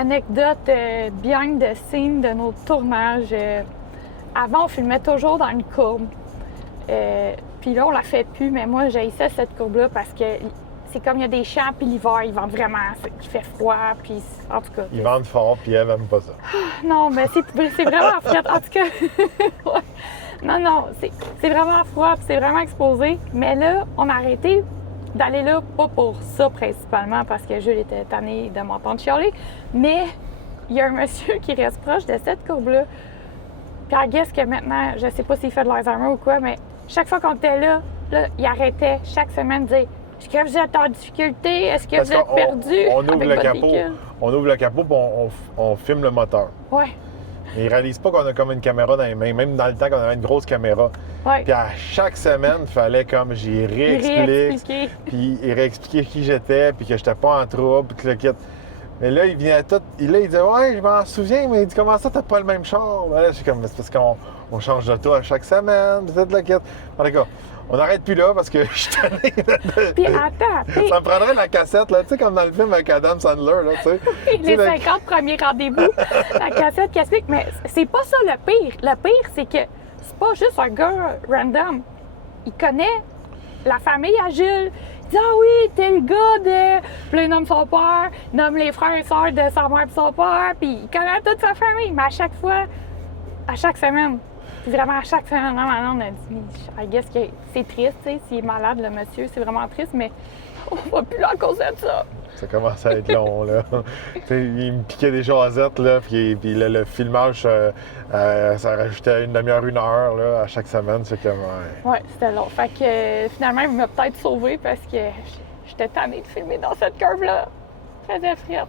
anecdote behind the scene de nos tournages. Avant, on filmait toujours dans une courbe. Puis là, on la fait plus, mais moi, j'haïssais cette courbe-là parce que c'est comme il y a des champs, puis l'hiver, ils vendent vraiment, il fait froid, puis en tout cas... Ils vendent fort, puis elle aime pas ça. Non, mais c'est vraiment froid. En tout cas, ouais. Non, c'est vraiment froid, puis c'est vraiment exposé. Mais là, on a arrêté d'aller là, pas pour ça principalement, parce que Jules était tanné de m'entendre chialer, mais il y a un monsieur qui reste proche de cette courbe-là. Puis I guess que maintenant, je sais pas s'il fait de l'Alzheimer ou quoi, mais chaque fois qu'on était là, il arrêtait chaque semaine de dire « Est-ce que vous êtes en difficulté? Est-ce que vous êtes perdu? » On ouvre le capot, puis on filme le moteur. Ouais. Mais ils réalisent pas qu'on a comme une caméra dans les mains, même dans le temps qu'on avait une grosse caméra. Ouais. Puis à chaque semaine, il fallait comme j'y réexplique, puis réexpliquer qui j'étais, puis que j'étais pas en trouble, puis que le kit. Mais là, il venait tout. Il disait ouais, je m'en souviens, mais il dit comment ça, t'as pas le même char? Là, je suis comme, c'est parce qu'on change d'auto à chaque semaine, peut-être le kit. En tout cas, on n'arrête plus là parce que je suis tanné. Puis attends, ça me prendrait la cassette, là, tu sais, comme dans le film avec Adam Sandler, là, tu sais. Les 50 premiers rendez-vous, la cassette qui explique, mais c'est pas ça le pire. Le pire, c'est que c'est pas juste un gars random. Il connaît la famille à Jules. Il dit « Ah oui, t'es le gars de... » Puis là, il nomme son père, il nomme les frères et sœurs de sa mère et son père, puis il connaît toute sa famille. Mais à chaque fois, à chaque semaine, puis vraiment à chaque semaine, maintenant, on a dit « I guess que c'est triste, tu sais, s'il est malade, le monsieur, c'est vraiment triste, mais on va plus là à cause de ça. » Ça commence à être long, là. Il me piquait des jasettes, là, puis le filmage, ça rajoutait une demi-heure, une heure, là, à chaque semaine. C'est comme... Ouais, c'était long. Fait que finalement, il m'a peut-être sauvé parce que j'étais tannée de filmer dans cette curve-là. Ça faisait frette.